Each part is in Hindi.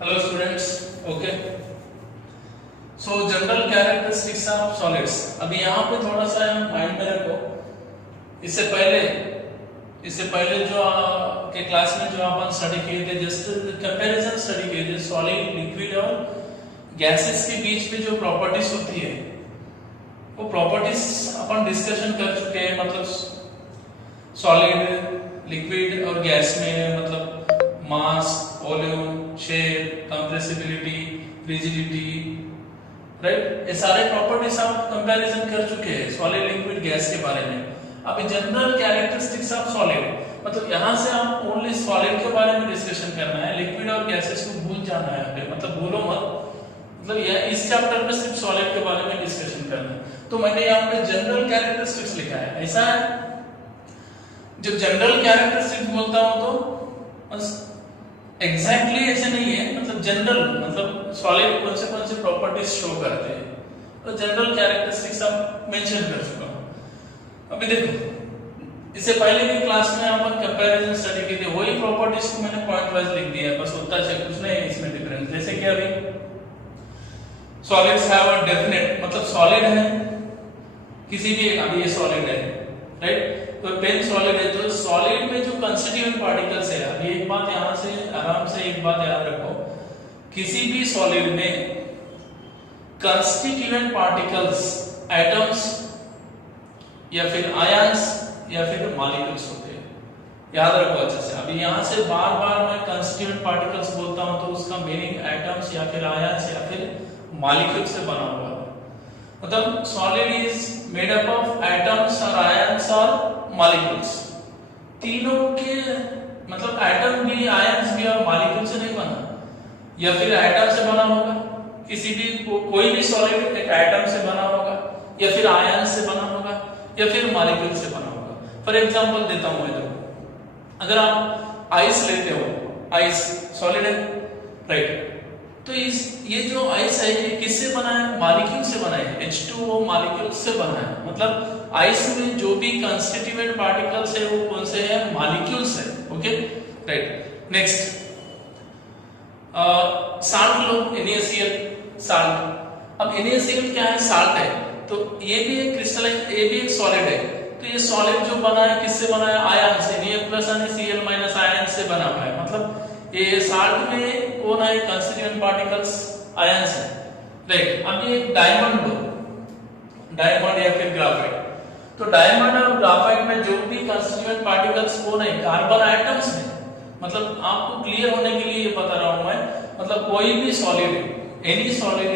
Hello students, okay. So general characteristics of solids. अभी यहाँ पे थोड़ा सा माइंड में रखो। इससे पहले जो के क्लास में जो अपन स्टडी किए थे, जस्ट कंपैरिजन स्टडी किए थे सॉलिड, लिक्विड और गैसेस के बीच में जो प्रॉपर्टीज होती है वो प्रॉपर्टीज अपन डिस्कशन कर चुके हैं। मतलब सॉलिड, लिक्विड और गैस में मतलब mass, volume, shape, compressibility, rigidity, right, ये सारे प्रॉपर्टीज आप कंपैरिजन कर चुके हैं सॉलिड, लिक्विड, गैस के बारे में। अभी जनरल कैरेक्टरिस्टिक्स ऑफ सॉलिड, मतलब यहाँ से आप ओनली सॉलिड के बारे में डिस्कशन करना है, लिक्विड और गैसेस को भूल जाना है यहाँ पे, मतलब भूलो मत। मतलब यह इस चैप्टर में सिर्फ सॉलिड के बारे में डिस्कशन करना है। तो मैंने यहाँ पे जनरल कैरेक्टरिस्टिक्स लिखा है। ऐसा है, जब जनरल कैरेक्टरिस्टिक्स बोलता हूँ तो बस एग्जैक्टली ऐसे नहीं है, मतलब जनरल, मतलब सॉलिड कौन से प्रॉपर्टीज शो करते हैं, तो जनरल कैरेक्टरिस्टिक्स आप मेंशन कर चुका हूं। अभी देखो, इससे पहले की क्लास में अपन कंपैरिजन स्टडी की थी, वही प्रॉपर्टीज को मैंने पॉइंट वाइज लिख दिया है, बस उतना है, कुछ नहीं है इसमें डिफरेंस। जैसे कि अभी सॉलिड्स हैव अ डेफिनेट, मतलब सॉलिड है किसी भी, अभी ये सॉलिड है, राइट, तो पेन सॉलिड है, तो सॉलिड में जो कंस्टिट्यूएंट पार्टिकल्स है, अभी एक बात यहां से आराम से एक बात याद रखो, किसी भी सॉलिड में कंस्टिट्यूएंट पार्टिकल्स एटम्स या फिर आयंस या फिर मॉलिक्यूल्स होते हैं, याद रखो अच्छे से। अभी यहां से बार बार मैं कंस्टिट्यूएंट पार्टिकल्स बोलता हूं तो उसका मीनिंग एटम्स या फिर आयंस या फिर मॉलिक्यूल से बना हुआ है। मतलब solid is made up of atoms और आयंस और मॉलिक्यूल्स, तीनों के, मतलब एटम भी, आयंस भी और मॉलिक्यूल से नहीं बना, या फिर एटम से बना होगा, किसी भी कोई भी सॉलिड एक एटम से बना होगा या फिर आयंस से बना होगा या फिर मॉलिक्यूल से बना होगा। फॉर एग्जांपल देता हूं इधर, अगर आप आइस लेते हो, आइस सॉलिड है, राइट, तो ये जो आइस है ये किससे बना है? मॉलिक्यूल से बना है, H2O मॉलिक्यूल से बना है। मतलब आइस में जो भी कंस्टिट्यूएंट पार्टिकल्स है वो कौन से हैं? मॉलिक्यूल्स है, ओके, राइट। नेक्स्ट साल्ट लो, NaCl, साल्ट। अब NaCl क्या है? साल्ट है, तो ये भी एक क्रिस्टलाइन, ये भी एक सॉलिड है, तो ये सॉलिड जो बना है किससे बना है? आयन से, Na+NaCl- आयन से बना हुआ है। मतलब ये साल्ट में कौन है? कंस्टिट्यूएंट पार्टिकल्स आयंस है, राइट। अब ये डायमंड लो, डायमंड या फिर ग्राफाइट, तो डायमंड और ग्राफाइट में जो भी कंस्टिट्यूएंट पार्टिकल्स कौन है? कार्बन एटम्स है। मतलब आपको क्लियर होने के लिए ये बता रहा हूं मैं, मतलब कोई भी solid, any solid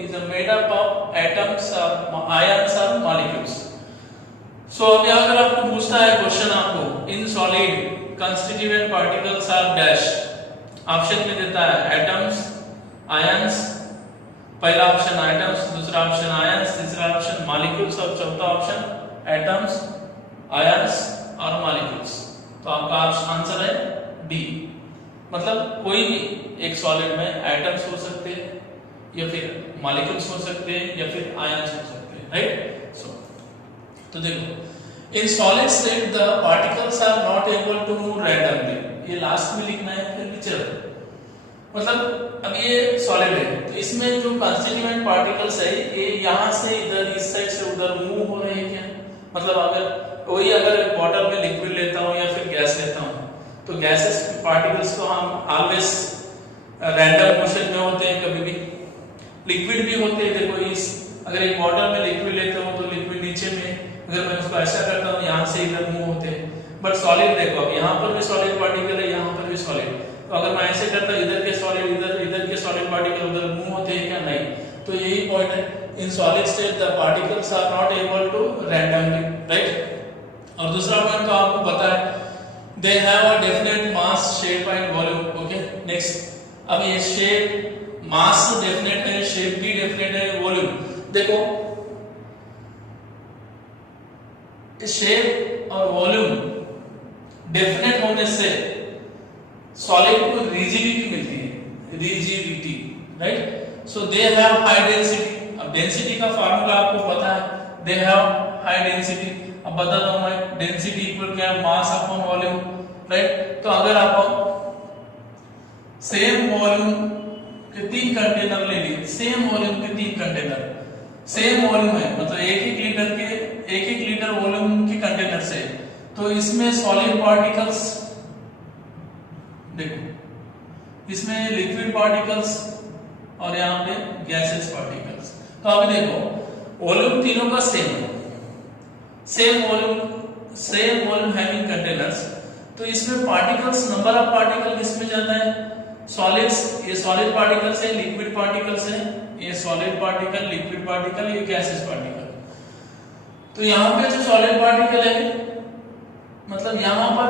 is made up of atoms और आयंस और मॉलिक्यूल्स। सो अभी अगर आपको पूछता है क्वेश्चन, आपको in solid constituent particles are dash, option में देता है एटम्स, आयंस, पहला ऑप्शन एटम्स, दूसरा ऑप्शन आयंस, तीसरा ऑप्शन मॉलिक्यूल्स और चौथा ऑप्शन एटम्स, आयंस और मॉलिक्यूल्स। तो आपका आंसर है डी। मतलब कोई भी एक सॉलिड में एटम्स हो सकते हैं या फिर मॉलिक्यूल्स हो सकते हैं या फिर आयंस हो सकते हैं, राइट। सो तो देखो, In solid state the particles are not able to move randomly, ये लास्ट में लिखना है, फिर भी चलो। मतलब अब ये सॉलिड है, तो इसमें जो कंस्टिट्यूएंट पार्टिकल्स है ये यहाँ से इधर, इस साइड से उधर मूव हो रहे हैं क्या? मतलब अगर बॉटल में लिक्विड लेता हूँ या फिर गैस लेता हूँ, तो गैसेस पार्टिकल्स को हम ऑलवेज रैंडम मोशन में होते हैं, कभी भी लिक्विड भी होते हैं। देखो, इस अगर एक बॉटल में लिक्विड लेता हूँ तो लिक्विड नीचे में, अगर मैं उसको ऐसा करता हूँ यहाँ से इधर मूव होते हैं। बट सॉलिड देखो, अब यहाँ पर भी सॉलिड पार्टिकल है, यहाँ पर भी सॉलिड, तो अगर मैं ऐसे करता हूँ इधर के सॉलिड इधर के सॉलिड पार्टिकल उधर मूव होते हैं क्या? नहीं। तो यही पॉइंट है, in solid state the particles are not able to randomly, right. और दूसरा पॉइंट तो आपको पता है, they have a definite mass, shape and volume, okay. Next, अब ये शेप, मास तो डेफिनेट है, शेप भी डेफिनेट है, वॉल्यूम देखो, शेप और वॉल्यूम डेफिनेट होने से सॉलिड को रिजिडिटी मिलती है, rigidity, right. So they have high density. अब डेंसिटी का फार्मूला आपको पता है, दे हैव हाई डेंसिटी। अब बता दो मैं, डेंसिटी इक्वल क्या है? Mass upon volume, right. तो अगर आप सेम वॉल्यूम के 3 कंटेनर ले लिए, सेम वॉल्यूम के 3 कंटेनर, सेम वॉल्यूम है मतलब एक एक लीटर वॉल्यूम के कंटेनर से, तो इसमें सॉलिड पार्टिकल्स देखो, इसमें लिक्विड पार्टिकल्स और यहाँ पे गैसेस पार्टिकल्स। तो अभी देखो वॉल्यूम तीनों का सेम है, सेम वॉल्यूम हैविंग कंटेनर्स, तो इसमें पार्टिकल्स, नंबर ऑफ पार्टिकल किसमें ज्यादा है, सॉलिड्स, ये सॉलिड पार्टिकल्स है, लिक्विड पार्टिकल्स है, ये सॉलिड पार्टिकल, लिक्विड पार्टिकल, ये गैसेस पार्टिकल। तो यहाँ पे जो सॉलिड पार्टिकल है मतलब यहाँ पर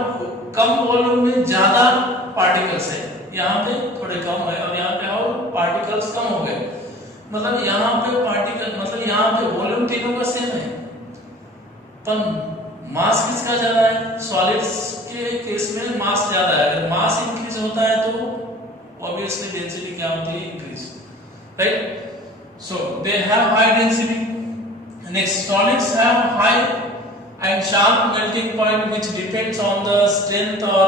कम वॉल्यूम में ज्यादा पार्टिकल्स है, यहाँ पे थोड़े कम है और यहाँ पे और पार्टिकल्स कम हो गए, मतलब यहाँ पे पार्टिकल मतलब यहाँ पे वॉल्यूम तीनों का सेम है पर मास किसका ज्यादा है, सॉलिड्स के केस में मास ज्यादा है। अगर मास इंक्रीज होता है तो ऑब्वियसली डेंसिटी क्या होती है, increase, right. So they have high density. Next, solids have high and sharp melting point which depends on the strength और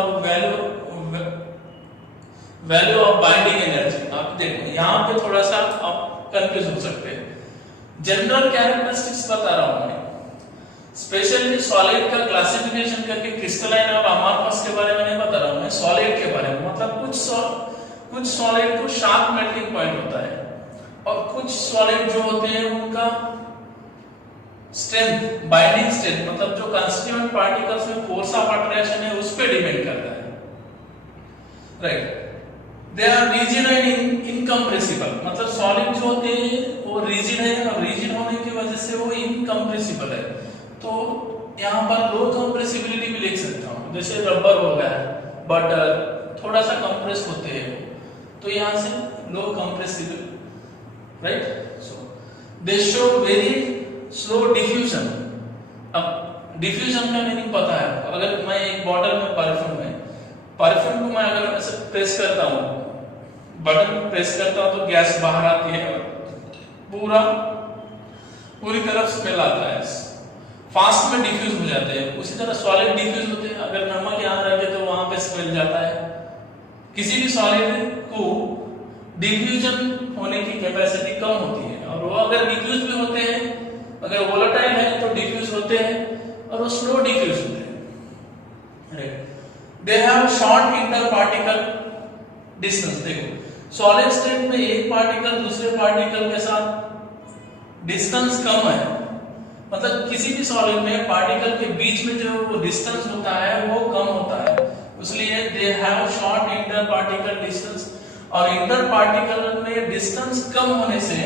वैल्यू ऑफ बाइंडिंग एनर्जी। आप देखो यहाँ पे थोड़ा सा आप कंफ्यूज हो सकते हैं। जनरल कैरेक्टरिस्टिक्स बता रहा हूं मैं, स्पेशली सॉलिड का क्लासिफिकेशन करके क्रिस्टलाइन और अमॉर्फस के बारे में नहीं बता रहा हूं मैं, सॉलिड के बारे में। मतलब कुछ सॉलिड को शार्प मेल्टिंग पॉइंट होता है और कुछ सॉलिड जो होते हैं उनका स्ट्रेंथ, बाइंडिंग स्ट्रेंथ, मतलब जो कंस्टिट्यूएंट पार्टिकल्स में फोर्स ऑफ अट्रैक्शन है उस पे डिपेंड करता है, right. They are rigid and incompressible, मतलब सॉलिड जो होते हैं वो रिजिड है और रिजिड होने की वजह से वो इनकम्प्रेसिबल है। तो यहाँ पर लो कंप्रेसिबिलिटी भी लिख सकता हूँ, जैसे रबर हो गया, बटर थोड़ा सा कंप्रेस होते हैं, तो यहाँ से low compressible, right. So they show very slow diffusion. अब डिफ्यूजन का मीनिंग पता है, अगर मैं एक बॉटल में परफ्यूम को मैं अगर ऐसे प्रेस करता हूँ, बटन प्रेस करता हूँ तो गैस बाहर आती है और पूरी तरफ स्मेल आता है, फास्ट में डिफ्यूज हो जाते हैं। उसी तरह सॉलिड डिफ्यूज होते हैं, अगर नमक यहाँ रखे तो वहां पे स्मेल जाता है। किसी भी सॉलिड को डिफ्यूजन होने की कैपेसिटी कम होती है और वो अगर डिफ्यूज भी होते हैं, अगर वोलेटाइल है तो डिफ्यूज होते हैं और वो स्लो डिफ्यूज होते हैं, right. They have short inter particle distance. देखो सॉलिड स्टेट में एक पार्टिकल दूसरे पार्टिकल के साथ डिस्टेंस कम है, मतलब किसी भी सॉलिड में पार्टिकल के बीच में जो डिस्टेंस होता है वो कम होता है, इसलिए they have short inter particle distance. और इंटर पार्टिकल में डिस्टेंस कम होने से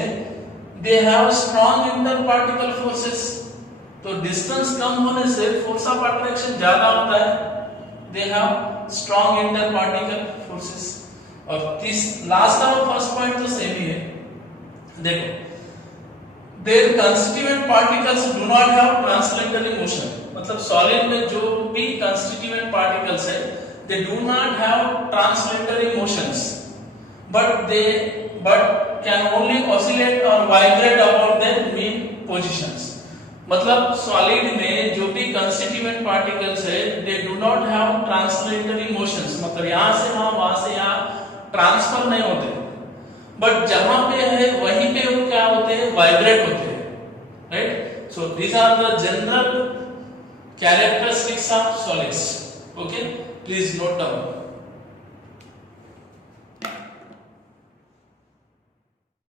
they have strong inter particle forces, तो डिस्टेंस कम होने से फोर्स ऑफ अट्रैक्शन ज्यादा होता है, they have strong inter particle forces. और लास्ट और फर्स्ट पॉइंट तो सेम ही है। देखो their constituent particles do not have translatory motion, मतलब सॉलिड में जो भी constituent particles है they do not have translatory motions, but can only oscillate or vibrate about their mean positions। मतलब सॉलिड में जो भी constituent particles है they do not have translatory motions, मतलब यहाँ से वहां से यहाँ ट्रांसफर नहीं होते, बट जहां पे है वहीं पे वो क्या होते हैं, वाइब्रेट होते हैं, right. So these are the general characteristics of solids. Okay, please note down.